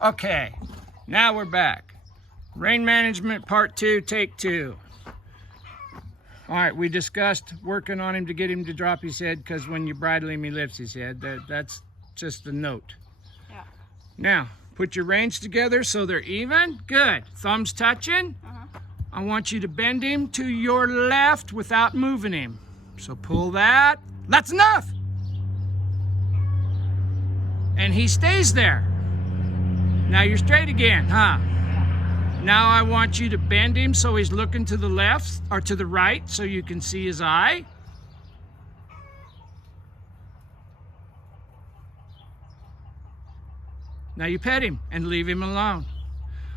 Okay, now we're back. Rein management part 2, take 2. All right, we discussed working on him to get him to drop his head, because when you bridle him, he lifts his head. That's just a note. Yeah. Now, put your reins together so they're even. Good. Thumbs touching. I want you to bend him to your left without moving him. So pull that. That's enough. And he stays there. Now you're straight again, huh? Now I want you to bend him so he's looking to the left or to the right so you can see his eye. Now you pet him and leave him alone.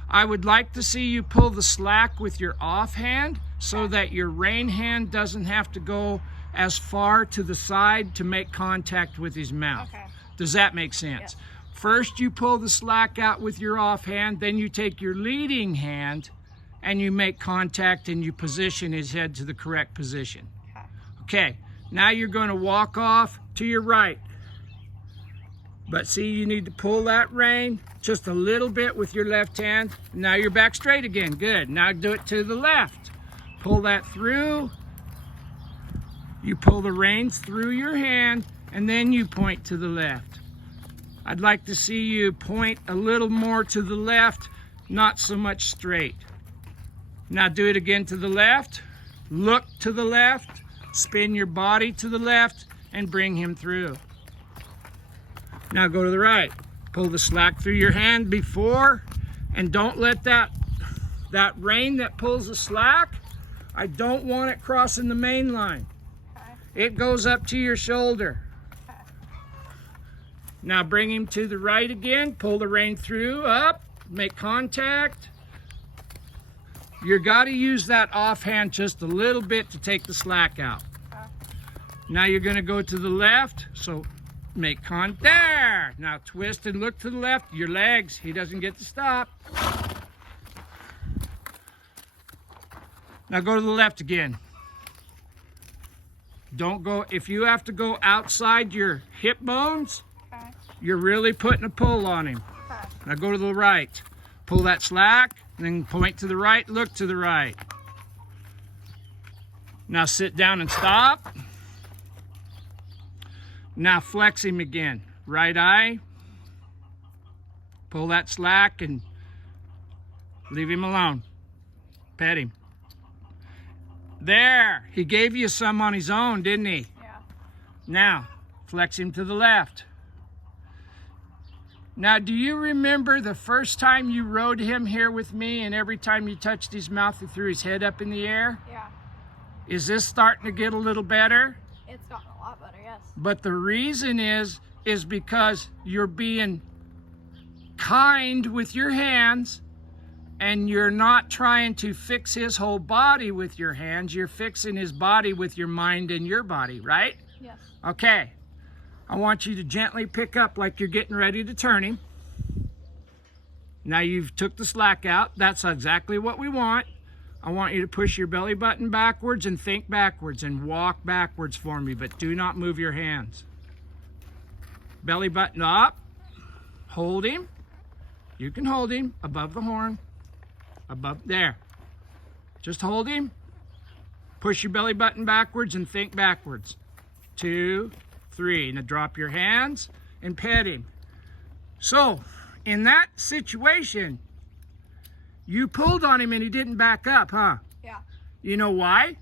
I would like to see you pull the slack with your offhand so that your rein hand doesn't have to go as far to the side to make contact with his mouth. Okay. Does that make sense? Yep. First you pull the slack out with your offhand, then you take your leading hand and you make contact and you position his head to the correct position. Okay, now you're going to walk off to your right. But see, you need to pull that rein just a little bit with your left hand. Now you're back straight again. Good. Now do it to the left. Pull that through. You pull the reins through your hand, and then you point to the left. I'd like to see you point a little more to the left, not so much straight. Now do it again to the left. Look to the left. Spin your body to the left and bring him through. Now go to the right. Pull the slack through your hand before, and don't let that rein that pulls the slack, I don't want it crossing the main line. It goes up to your shoulder. Now bring him to the right again. Pull the rein through, up, make contact. You got to use that offhand just a little bit to take the slack out. Now you're going to go to the left, so make contact. There! Now twist and look to the left. Your legs, he doesn't get to stop. Now go to the left again. Don't go, if you have to go outside your hip bones, you're really putting a pull on him. Now go to the right. Pull that slack, and then point to the right, look to the right. Now sit down and stop. Now flex him again. Right eye. Pull that slack and leave him alone. Pet him. There. He gave you some on his own, didn't he? Yeah. Now, flex him to the left. Now, do you remember the first time you rode him here with me and every time you touched his mouth, he threw his head up in the air? Yeah. Is this starting to get a little better? It's gotten a lot better, yes. But the reason is because you're being kind with your hands and you're not trying to fix his whole body with your hands. You're fixing his body with your mind and your body, right? Yes. Okay. I want you to gently pick up like you're getting ready to turn him. Now you've took the slack out. That's exactly what we want. I want you to push your belly button backwards and think backwards and walk backwards for me, but do not move your hands. Belly button up. Hold him. You can hold him above the horn. Above there. Just hold him. Push your belly button backwards and think backwards. 2, 3. Now drop your hands and pet him. So, in that situation, you pulled on him and he didn't back up, huh? Yeah. You know why?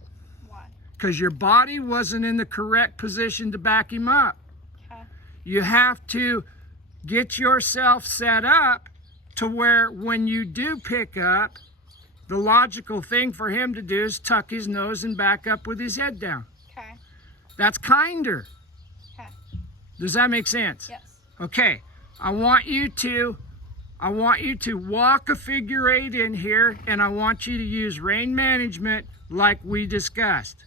Why? Because your body wasn't in the correct position to back him up. Okay. You have to get yourself set up to where when you do pick up, the logical thing for him to do is tuck his nose and back up with his head down. Okay. That's kinder. Okay. Does that make sense? Yes. Okay. I want you to walk a figure 8 in here, and I want you to use rein management like we discussed.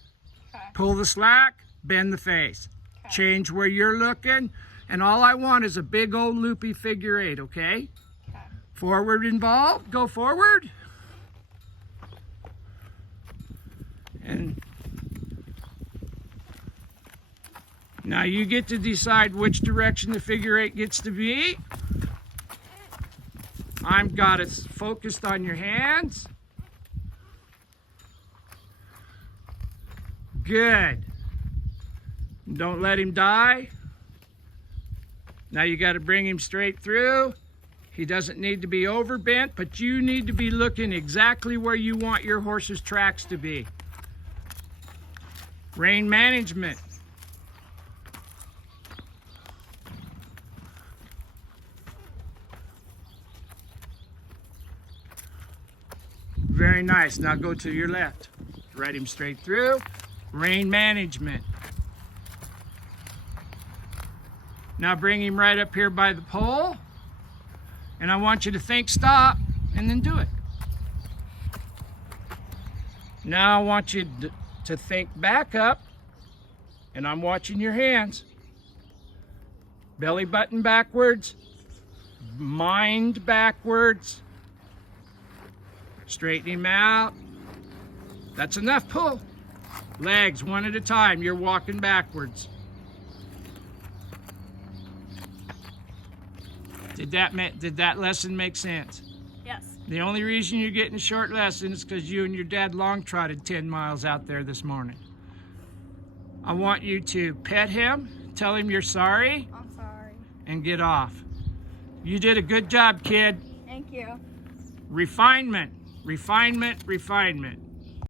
Okay. Pull the slack, bend the face. Okay. Change where you're looking, and all I want is a big old loopy figure 8, okay? Okay. Forward involved, go forward. And now you get to decide which direction the figure 8 gets to be. I'm got it focused on your hands. Good. Don't let him die. Now you got to bring him straight through. He doesn't need to be overbent, but you need to be looking exactly where you want your horse's tracks to be. Rein management. Very nice. Now go to your left. Ride him straight through. Rein management. Now bring him right up here by the pole. And I want you to think stop and then do it. Now I want you to think back up, and I'm watching your hands. Belly button backwards, mind backwards. Straighten him out. That's enough. Pull. Legs one at a time. You're walking backwards. Did that lesson make sense? Yes. The only reason you're getting a short lesson is because you and your dad long trotted 10 miles out there this morning. I want you to pet him, tell him you're sorry, I'm sorry. and get off. You did a good job, kid. Thank you. Refinement, refinement, refinement.